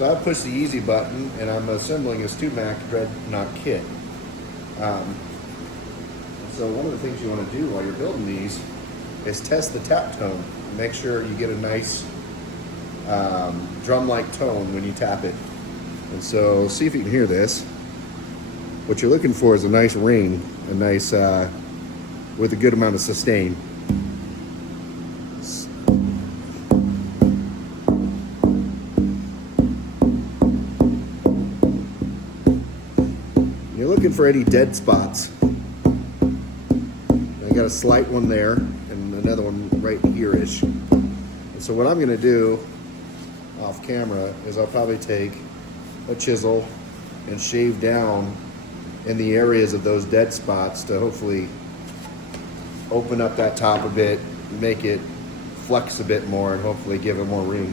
So I pushed the easy button and I'm assembling a stewmac dreadnought kit. So one of the things you want to do while you're building these is test the tap tone. Make sure you get a nice drum-like tone when you tap it. And so see if you can hear this. What you're looking for is a nice ring, a nice with a good amount of sustain. You're looking for any dead spots. I got a slight one there and another one right here-ish. And so what I'm gonna do off camera is I'll probably take a chisel and shave down in the areas of those dead spots to hopefully open up that top a bit, make it flex a bit more, and hopefully give it more ring.